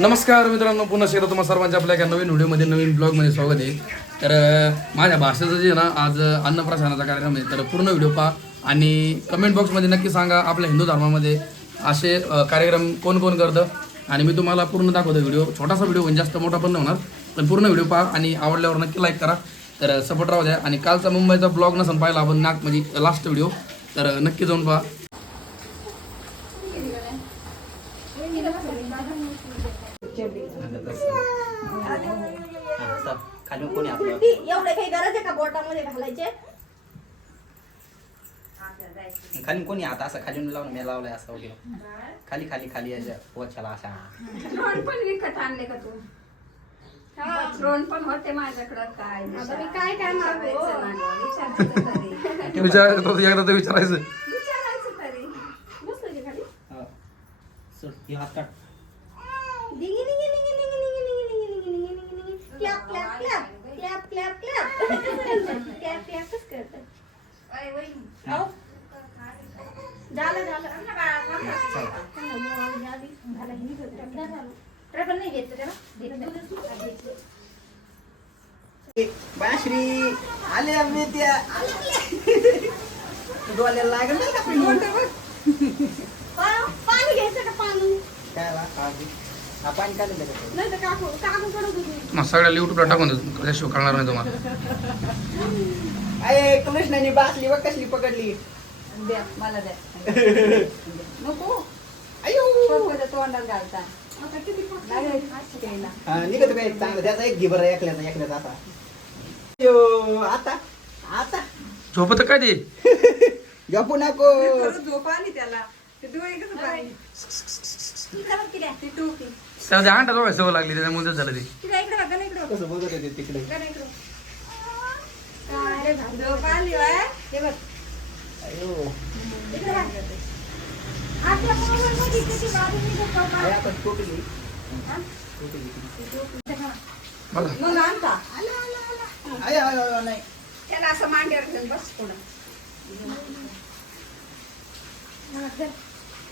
नमस्कार मित्रांनो पुन्हा शेअर तुम्हाला सर्वांच्या आपल्या एका नवीन व्हिडिओमध्ये नवीन ब्लॉगमध्ये स्वागत आहे. तर माझ्या भाषेचं जे आहे ना आज अं, अन्नप्राशनाचा कार्यक्रम आहे. तर पूर्ण व्हिडिओ पहा आणि कमेंट बॉक्समध्ये नक्की सांगा आपल्या हिंदू धर्मामध्ये असे कार्यक्रम कोण कोण करतं. आणि मी तुम्हाला पूर्ण दाखवतो व्हिडिओ. छोटासा व्हिडिओ म्हणजे जास्त मोठा पण नाही होणार पण पूर्ण व्हिडिओ पहा आणि आवडल्यावर नक्की लाईक करा. तर सपोर्ट राहू द्या. आणि कालचा मुंबईचा ब्लॉग नसून पाहिला आपण नाक म्हणजे लास्ट व्हिडिओ तर नक्की जाऊन पहा खाली कोणी आपलं एवढे काही गरज आहे का बोटामध्ये घालायचे खाली कोणी आता असं खाली लावून मी लावलंय असं वगैरे खाली खाली खाली वरच्याला असा ड्रोन पण विकत आणले का तू ड्रोन पण होते माझ्याकडं काय आता मी काय काय मागू? विचारायचं विचारायचं तरी. विचारायचं एकदा तर विचारायचं विचारायचं तरी बसलं की खाली हा. हे हात काढ डिंगी डिंगी डिंगी डिंगी डिंगी डिंगी डिंगी डिंगी डिंगी डिंगी. क्लॅप क्लॅप क्लॅप बाश्री आले आम्ही त्या. डोल्याला लागेल नाही का पाणी घ्यायचं का पाणी? काय नाही मग सगळ्या युट्यूबला टाकून देतो. त्याशिवाय कळणार नाही तुम्हाला. अये कृष्णाने बासली व कसली पकडली. द्या मला द्या. नको. अयो. तोंडात घालता. निघतो काय चांगलं. त्याचा एक घे बरं एकल्याचा एकल्याचा असा आता आता. झोपत काय ते? गपू नको. झोप आली त्याला. त्याला अंडा बघा सवय लागली त्याच्या मुदत झालं ते. कसं बघत आहे ते तिकडे? अयो. काय आता टोटली टोटली बघा. मग आणता. अय, अय, अय, नाही. त्याला असं मांड्यावर घेऊन बस पुढं.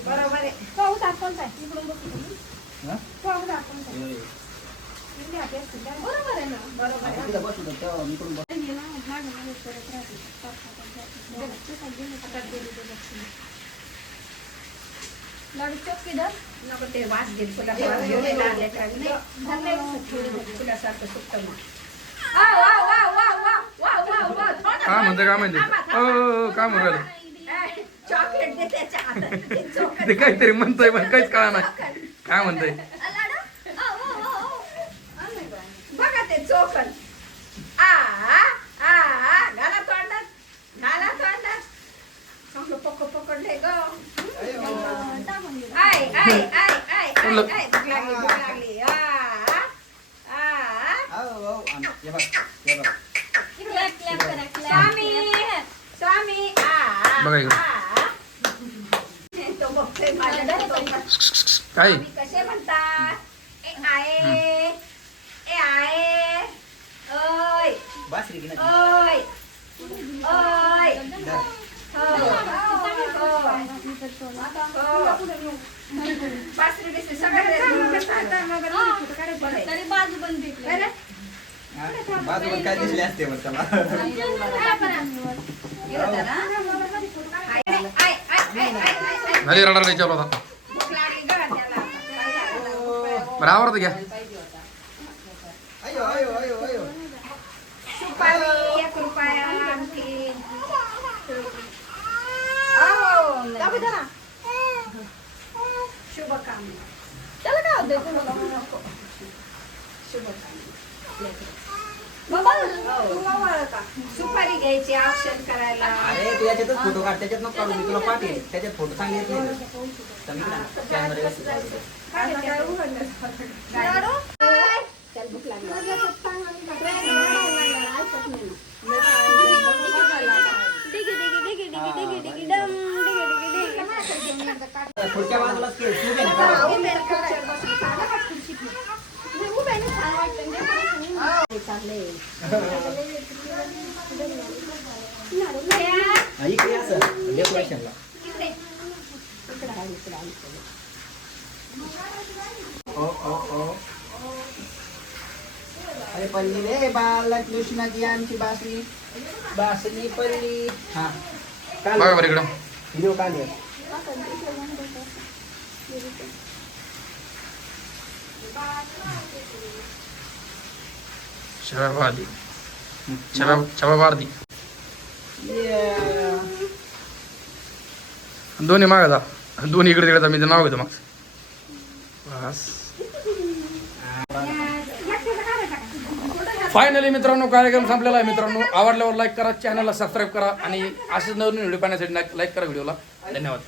बरोबर आहे तो दाखवून जाय इकडून बघ तो दाखवून जाय बरोबर आहे ना बरोबर काय म्हणते काय म्हणते काय म्हणून त्याच्या हातात. ते काहीतरी म्हणतोय पण काहीच कळा नाही काय म्हणतोय लाडू? बघा ते चोकन आ आ आ घाला तोंडात घाला तोंडात चांगलं पक्क पकडले ग आय आय आय आय आय उलट. आय भूक लागली भूक लागली आ आ आ आहो, आहो. आणि हे बघ, हे बघ. क्लॅप क्लॅप करा क्लॅप स्वामी स्वामी आ आ, बघा इकडं. आ. काय कसे म्हणतात? ए आए. ए आए. ओय. हो. हो. हो. बाजू बंद काय दिसले असते बरं त्याला? रडार नाही चालू आता. बरं आवडतं घ्या अयो अयो अयो अयो सुपारी एक रुपया आणखी दाबी धरा. शुभ काम त्याला काय होतंय तुम्हाला? शुभ का? सुपारी घ्यायची औषध करायला. अरे तू याच्यातच फोटो काढ त्याच्यात नको काढू मी तुला पाठवेल त्याच्यात फोटो चांगले येत नाही कॅमेरा व्यवस्थित पुढच्या बाजूलाच खेळ तू ना काढ इकडे असं डेकोरेशनला ओ ओ ओ अरे पल्ली रे बालकृष्णाची आमची बासरी बासरी पल्ली हा बघा बरं इकडं व्हिडिओ काढ छबा भारती छबा छबा भारती Yeah. दोन्ही मागा जा दोन्ही इकडे तिकडे मी ते नाव घेतो मग. बस. फायनली मित्रांनो कार्यक्रम संपलेला आहे. मित्रांनो आवडल्यावर लाईक करा चॅनलला सबस्क्राईब करा आणि असेच नवीन व्हिडिओ पाहण्यासाठी लाईक करा व्हिडिओला धन्यवाद.